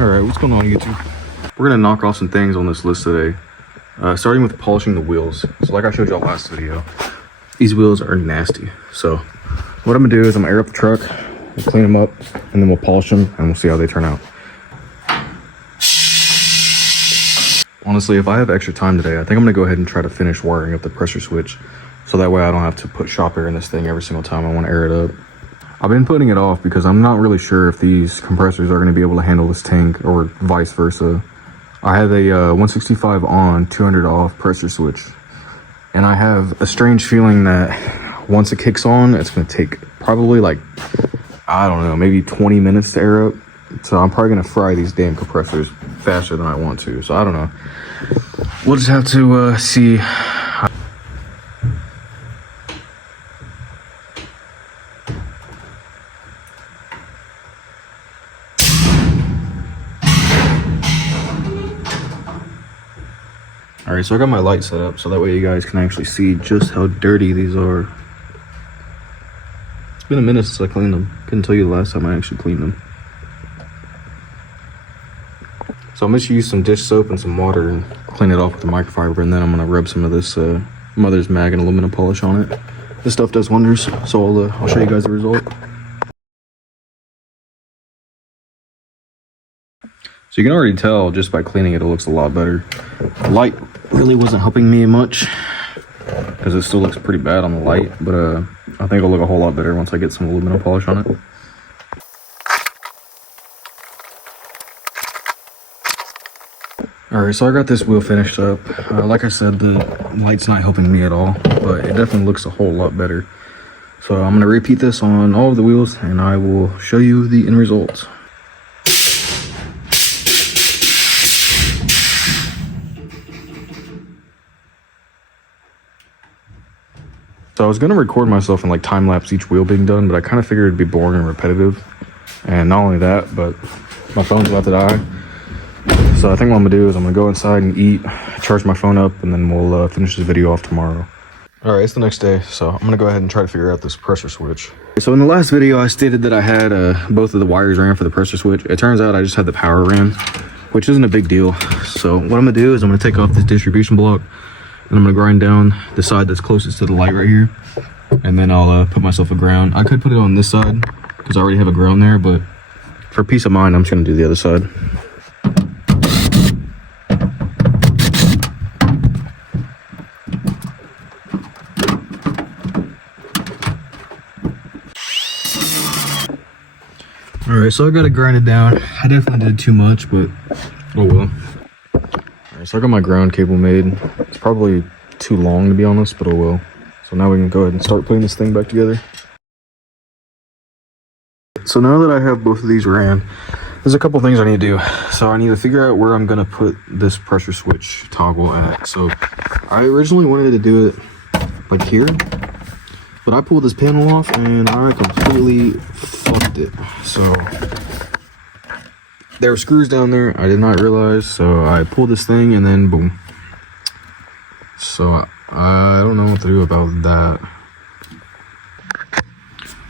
Alright, what's going on YouTube? We're gonna knock off some things on this list today. Starting with polishing the wheels. So like I showed y'all last video, these wheels are nasty. So what I'm gonna do is I'm gonna air up the truck, we'll clean them up, and then we'll polish them and we'll see how they turn out. Honestly, if I have extra time today, I think I'm gonna go ahead and try to finish wiring up the pressure switch. So that way I don't have to put shop air in this thing every single time I wanna air it up. I've been putting it off because I'm not really sure if these compressors are going to be able to handle this tank or vice versa. I have a 165 on, 200 off pressure switch. And I have a strange feeling that once it kicks on, it's going to take probably like, I don't know, maybe 20 minutes to air up. So I'm probably going to fry these damn compressors faster than I want to. So I don't know. We'll just have to see. Alright, so I got my light set up so that way you guys can actually see just how dirty these are. It's been a minute since I cleaned them. Couldn't tell you the last time I actually cleaned them. So I'm just use some dish soap and some water and clean it off with a microfiber, and then I'm gonna rub some of this Mother's Mag and aluminum polish on it. This stuff does wonders, so I'll show you guys the result. So you can already tell just by cleaning it, it looks a lot better. The light really wasn't helping me much because it still looks pretty bad on the light, but I think it'll look a whole lot better once I get some aluminum polish on it. Alright, so I got this wheel finished up. Like I said, the light's not helping me at all, but it definitely looks a whole lot better. So I'm going to repeat this on all of the wheels and I will show you the end result. So I was going to record myself and like time lapse each wheel being done, but I kind of figured it'd be boring and repetitive. And not only that, but my phone's about to die. So I think what I'm going to do is I'm going to go inside and eat, charge my phone up, and then we'll finish this video off tomorrow. Alright, it's the next day, so I'm going to go ahead and try to figure out this pressure switch. So in the last video, I stated that I had both of the wires ran for the pressure switch. It turns out I just had the power ran, which isn't a big deal. So what I'm going to do is I'm going to take off this distribution block, and I'm going to grind down the side that's closest to the light right here. And then I'll put myself a ground. I could put it on this side because I already have a ground there, but for peace of mind, I'm just going to do the other side. Alright, so I got it grinded down. I definitely did too much, but oh well. Alright, so I got my ground cable made. It's probably too long to be honest, but oh well. So now we can go ahead and start putting this thing back together. So now that I have both of these ran, there's a couple things I need to do. So I need to figure out where I'm going to put this pressure switch toggle at. So I originally wanted to do it like here, but I pulled this panel off and I completely fucked it. So there were screws down there I did not realize, so I pulled this thing and then boom. So I don't know what to do about that.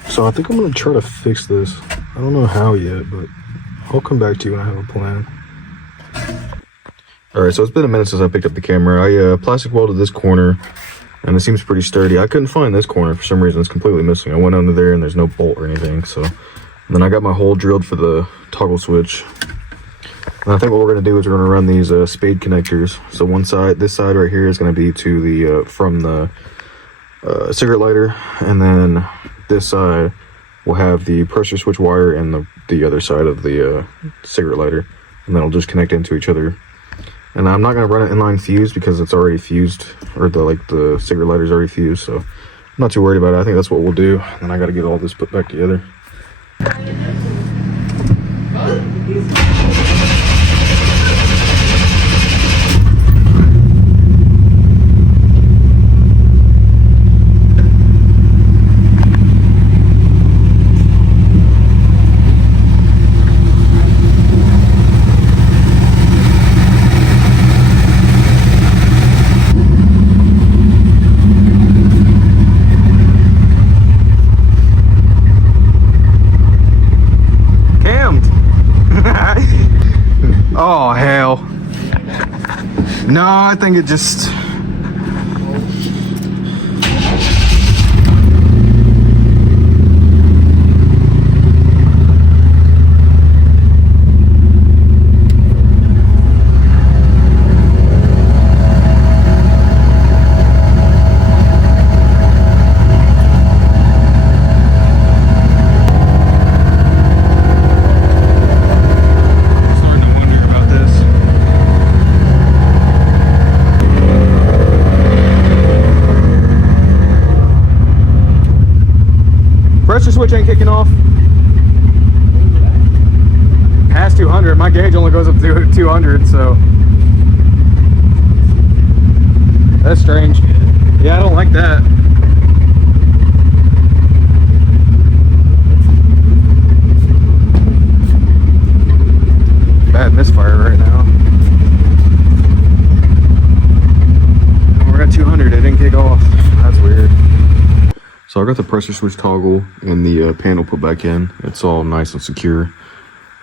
So I think I'm gonna try to fix this. I don't know how yet, but I'll come back to you when I have a plan. Alright, so it's been a minute since I picked up the camera. I plastic welded this corner and it seems pretty sturdy. I couldn't find this corner for some reason. It's completely missing. I went under there and there's no bolt or anything. So and then I got my hole drilled for the toggle switch. And I think what we're going to do is we're going to run these spade connectors. So one side, this side right here is going to be to the from the cigarette lighter, and then this side will have the pressure switch wire and the other side of the cigarette lighter, and then it'll just connect into each other. And I'm not going to run it inline fused because it's already fused, or the cigarette lighter is already fused, so I'm not too worried about it. I think that's what we'll do. And I got to get all this put back together. Oh, hell. No, I think it just... Pressure switch ain't kicking off. Past 200, my gauge only goes up to 200, so that's strange. Yeah, I don't like that. Bad misfire right now. We're at 200, it didn't kick off. That's weird. So I got the pressure switch toggle and the panel put back in. It's all nice and secure.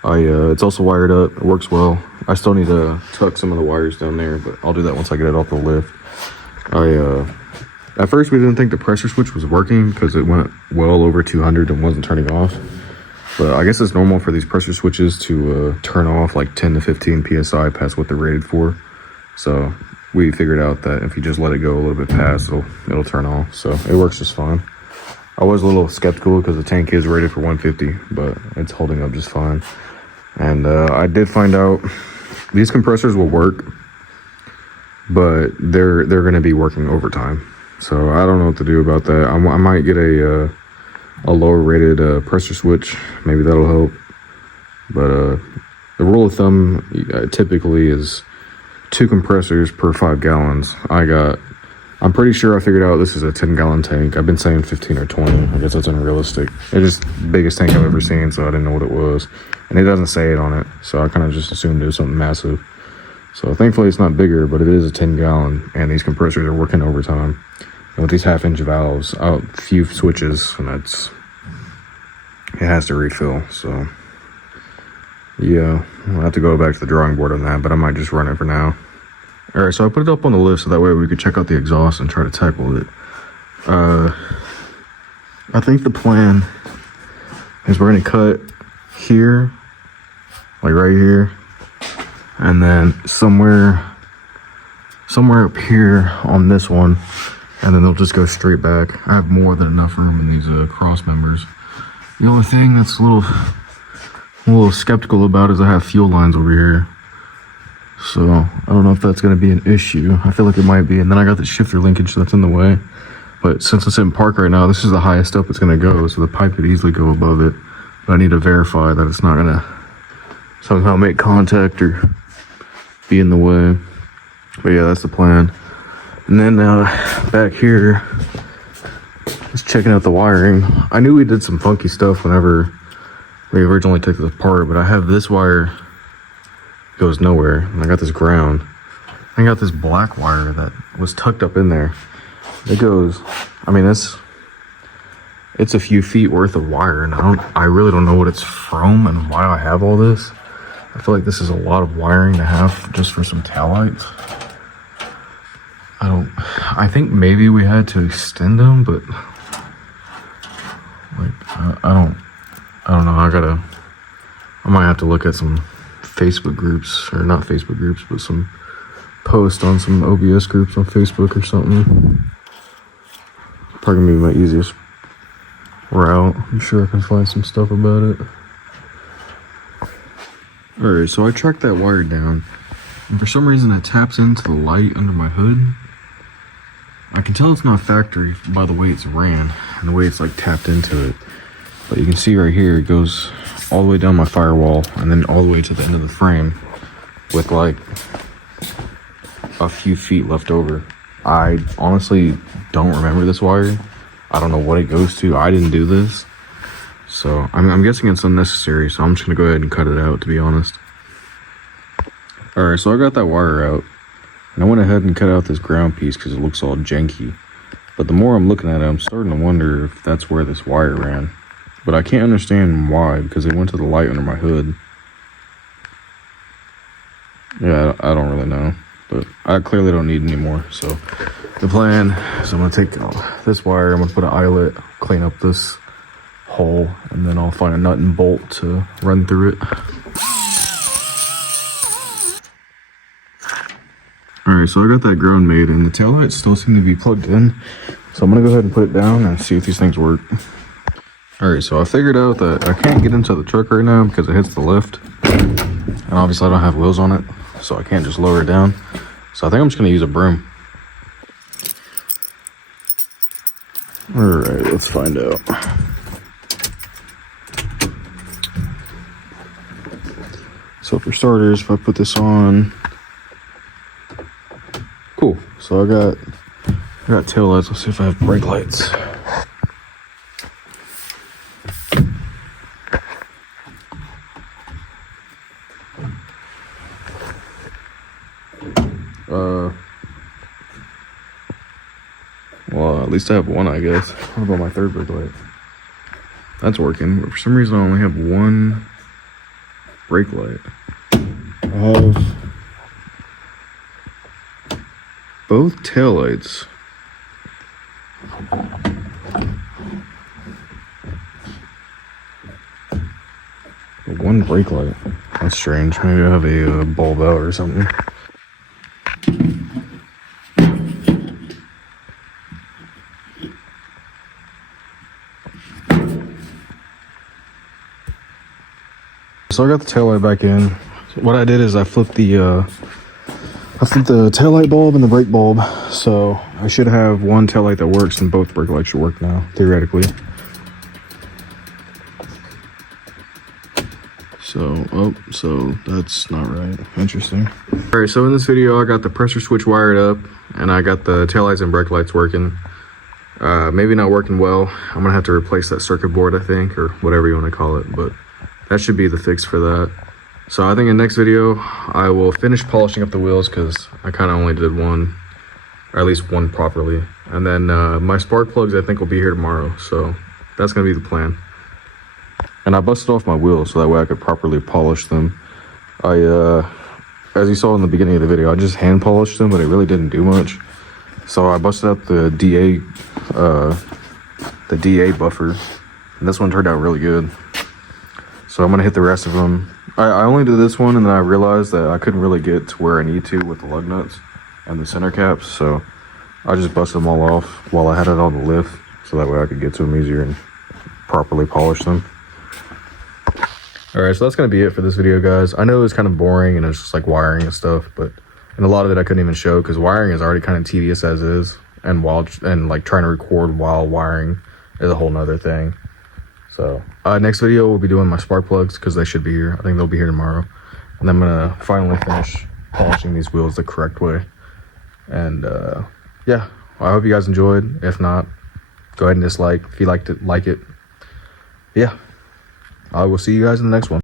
It's also wired up. It works well. I still need to tuck some of the wires down there, but I'll do that once I get it off the lift. At first we didn't think the pressure switch was working because it went well over 200 and wasn't turning off. But I guess it's normal for these pressure switches to turn off like 10 to 15 psi past what they're rated for. So we figured out that if you just let it go a little bit past, it'll turn off. So it works just fine. I was a little skeptical because the tank is rated for 150, but it's holding up just fine. And I did find out these compressors will work, but they're going to be working overtime. So I don't know what to do about that. I might get a lower rated pressure switch. Maybe that'll help. But the rule of thumb typically is 2 compressors per 5 gallons. I'm pretty sure I figured out this is a 10-gallon tank. I've been saying 15 or 20. I guess that's unrealistic. It's just the biggest tank I've ever seen, so I didn't know what it was. And it doesn't say it on it, so I kind of just assumed it was something massive. So thankfully it's not bigger, but it is a 10-gallon, and these compressors are working overtime. And with these half-inch valves, a few switches, and it has to refill. So yeah, I'll have to go back to the drawing board on that, but I might just run it for now. All right, so I put it up on the list so that way we could check out the exhaust and try to tackle it. I think the plan is we're gonna cut here, like right here, and then somewhere up here on this one, and then they'll just go straight back. I have more than enough room in these cross members. The only thing that's a little skeptical about is I have fuel lines over here. So I don't know if that's going to be an issue. I feel like it might be. And then I got the shifter linkage that's in the way. But since it's in park right now, this is the highest up it's going to go. So the pipe could easily go above it. But I need to verify that it's not going to somehow make contact or be in the way. But yeah, that's the plan. And then back here, just checking out the wiring. I knew we did some funky stuff whenever we originally took this apart. But I have this wire goes nowhere, and I got this ground. I got this black wire that was tucked up in there. It goes, I mean, it's a few feet worth of wire, and I really don't know what it's from and why I have all this. I feel like this is a lot of wiring to have just for some taillights. I think maybe we had to extend them, but like I don't know. I might have to look at some Facebook groups, or not Facebook groups, but some posts on some OBS groups on Facebook or something. Probably gonna be my easiest route. I'm sure I can find some stuff about it. Alright, so I tracked that wire down, and for some reason it taps into the light under my hood. I can tell it's not factory by the way it's ran and the way it's like tapped into it. But you can see right here, it goes all the way down my firewall and then all the way to the end of the frame with like a few feet left over. I honestly don't remember this wire. I don't know what it goes to. I didn't do this. So I'm guessing it's unnecessary, so I'm just gonna go ahead and cut it out, to be honest. Alright, so I got that wire out, and I went ahead and cut out this ground piece because it looks all janky. But the more I'm looking at it, I'm starting to wonder if that's where this wire ran. But I can't understand why, because it went to the light under my hood. Yeah, I don't really know, but I clearly don't need any more. So the plan is I'm gonna take this wire, I'm gonna put an eyelet, clean up this hole, and then I'll find a nut and bolt to run through it. Alright, so I got that ground made, and the taillights still seem to be plugged in. So I'm gonna go ahead and put it down and see if these things work. Alright, so I figured out that I can't get into the truck right now because it hits the lift. And obviously I don't have wheels on it, so I can't just lower it down. So I think I'm just gonna use a broom. Alright, let's find out. So for starters, if I put this on, cool. So I got tail lights. Let's see if I have brake lights. Well, at least I have one, I guess. What about my third brake light? That's working, but for some reason I only have one brake light. I have both taillights. One brake light. That's strange. Maybe I have a bulb out or something. So I got the taillight back in. So what I did is I flipped the taillight bulb and the brake bulb. So I should have one taillight that works and both brake lights should work now, theoretically. So that's not right. Interesting. All right, so in this video, I got the pressure switch wired up and I got the taillights and brake lights working. Maybe not working well. I'm gonna have to replace that circuit board, I think, or whatever you want to call it, but that should be the fix for that. So I think in the next video, I will finish polishing up the wheels because I kind of only did one, or at least one properly. And then my spark plugs, I think, will be here tomorrow. So that's going to be the plan. And I busted off my wheels so that way I could properly polish them. As you saw in the beginning of the video, I just hand polished them, but it really didn't do much. So I busted out the DA buffer, and this one turned out really good. So I'm gonna hit the rest of them. I only did this one, and then I realized that I couldn't really get to where I need to with the lug nuts and the center caps. So I just busted them all off while I had it on the lift, so that way I could get to them easier and properly polish them. All right, so that's gonna be it for this video, guys. I know it was kind of boring and it's just like wiring and stuff, and a lot of it I couldn't even show because wiring is already kind of tedious as is, and like trying to record while wiring is a whole nother thing. So next video we'll be doing my spark plugs because they should be here. I think they'll be here tomorrow, and I'm gonna finally finish polishing these wheels the correct way. And yeah, I hope you guys enjoyed. If not, go ahead and dislike. If you liked it, like it. Yeah, I will see you guys in the next one.